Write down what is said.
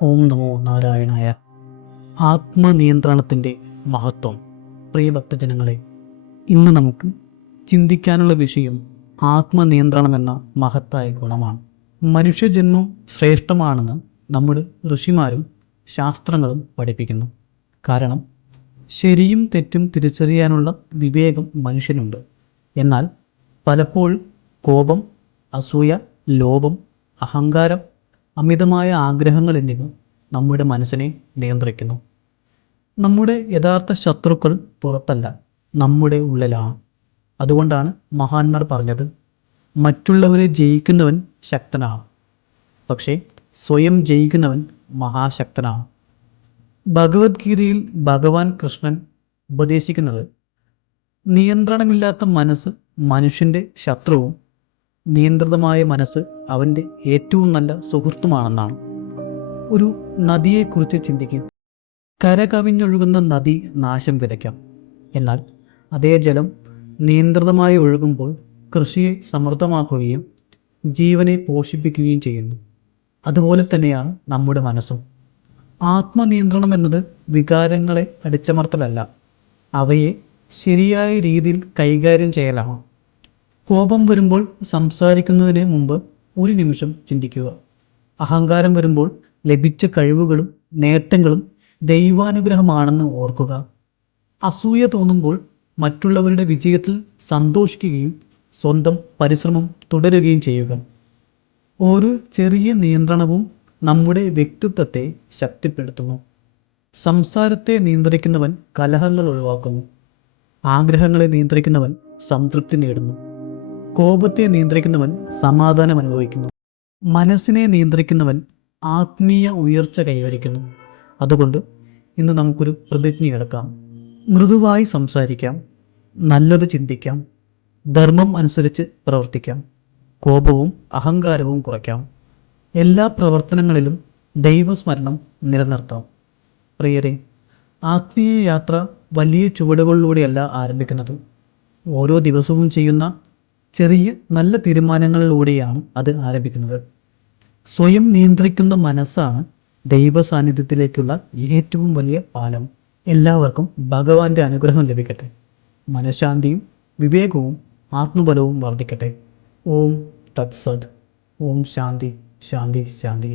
ഓം നമോ നാരായണായ. ആത്മനിയന്ത്രണത്തിൻ്റെ മഹത്വം. പ്രിയ ഭക്തജനങ്ങളെ, ഇന്ന് നമുക്ക് ചിന്തിക്കാനുള്ള വിഷയം ആത്മനിയന്ത്രണം എന്ന മഹത്തായ ഗുണമാണ്. മനുഷ്യജന്മം ശ്രേഷ്ഠമാണെന്ന് നമ്മുടെ ഋഷിമാരും ശാസ്ത്രങ്ങളും പഠിപ്പിക്കുന്നു. കാരണം ശരിയും തെറ്റും തിരിച്ചറിയാനുള്ള വിവേകം മനുഷ്യനുണ്ട്. എന്നാൽ പലപ്പോഴും കോപം, അസൂയ, ലോഭം, അഹങ്കാരം, അമിതമായ ആഗ്രഹങ്ങൾ എന്നിവ നമ്മുടെ മനസ്സിനെ നിയന്ത്രിക്കുന്നു. നമ്മുടെ യഥാർത്ഥ ശത്രുക്കൾ പുറത്തല്ല, നമ്മുടെ ഉള്ളിലാണ്. അതുകൊണ്ടാണ് മഹാന്മാർ പറഞ്ഞത്, മറ്റുള്ളവരെ ജയിക്കുന്നവൻ ശക്തനാണ്, പക്ഷേ സ്വയം ജയിക്കുന്നവൻ മഹാശക്തനാണ്. ഭഗവത്ഗീതയിൽ ഭഗവാൻ കൃഷ്ണൻ ഉപദേശിക്കുന്നത്, നിയന്ത്രണമില്ലാത്ത മനസ്സ് മനുഷ്യൻ്റെ ശത്രുവും നിയന്ത്രിതമായ മനസ്സ് അവൻ്റെ ഏറ്റവും നല്ല സുഹൃത്തുമാണെന്നാണ്. ഒരു നദിയെക്കുറിച്ച് ചിന്തിക്കും. കരകവിഞ്ഞൊഴുകുന്ന നദി നാശം വിതയ്ക്കാം, എന്നാൽ അതേ ജലം നിയന്ത്രിതമായി ഒഴുകുമ്പോൾ കൃഷിയെ സമൃദ്ധമാക്കുകയും ജീവനെ പോഷിപ്പിക്കുകയും ചെയ്യുന്നു. അതുപോലെ തന്നെയാണ് നമ്മുടെ മനസ്സും. ആത്മനിയന്ത്രണം എന്നത് വികാരങ്ങളെ അടിച്ചമർത്തലല്ല, അവയെ ശരിയായ രീതിയിൽ കൈകാര്യം ചെയ്യലാണ്. കോപം വരുമ്പോൾ സംസാരിക്കുന്നതിന് മുമ്പ് ഒരു നിമിഷം ചിന്തിക്കുക. അഹങ്കാരം വരുമ്പോൾ ലഭിച്ച കഴിവുകളും നേട്ടങ്ങളും ദൈവാനുഗ്രഹമാണെന്ന് ഓർക്കുക. അസൂയ തോന്നുമ്പോൾ മറ്റുള്ളവരുടെ വിജയത്തിൽ സന്തോഷിക്കുകയും സ്വന്തം പരിശ്രമം തുടരുകയും ചെയ്യുക. ഓരോ ചെറിയ നിയന്ത്രണവും നമ്മുടെ വ്യക്തിത്വത്തെ ശക്തിപ്പെടുത്തുന്നു. സംസാരത്തെ നിയന്ത്രിക്കുന്നവൻ കലഹങ്ങൾ ഒഴിവാക്കുന്നു. ആഗ്രഹങ്ങളെ നിയന്ത്രിക്കുന്നവൻ സംതൃപ്തി നേടുന്നു. കോപത്തെ നിയന്ത്രിക്കുന്നവൻ സമാധാനം അനുഭവിക്കുന്നു. മനസ്സിനെ നിയന്ത്രിക്കുന്നവൻ ആത്മീയ ഉയർച്ച കൈവരിക്കുന്നു. അതുകൊണ്ട് ഇന്ന് നമുക്കൊരു പ്രതിജ്ഞയെടുക്കാം. മൃദുവായി സംസാരിക്കാം, നല്ലത് ചിന്തിക്കാം, ധർമ്മം അനുസരിച്ച് പ്രവർത്തിക്കാം, കോപവും അഹങ്കാരവും കുറയ്ക്കാം. എല്ലാ പ്രവർത്തനങ്ങളിലും ദൈവസ്മരണം നിലനിർത്താം. പ്രിയരെ, ആത്മീയ യാത്ര വലിയ ചുവടുകളിലൂടെയല്ല ആരംഭിക്കുന്നത്. ഓരോ ദിവസവും ചെയ്യുന്ന ചെറിയ നല്ല തീരുമാനങ്ങളിലൂടെയാണ് അത് ആരംഭിക്കുന്നത്. സ്വയം നിയന്ത്രിക്കുന്ന മനസ്സാണ് ദൈവ സാന്നിധ്യത്തിലേക്കുള്ള ഏറ്റവും വലിയ പാലം. എല്ലാവർക്കും ഭഗവാന്റെ അനുഗ്രഹം ലഭിക്കട്ടെ. മനഃശാന്തിയും വിവേകവും ആത്മബലവും വർദ്ധിക്കട്ടെ. ഓം തത്സത്. ഓം ശാന്തി ശാന്തി ശാന്തി.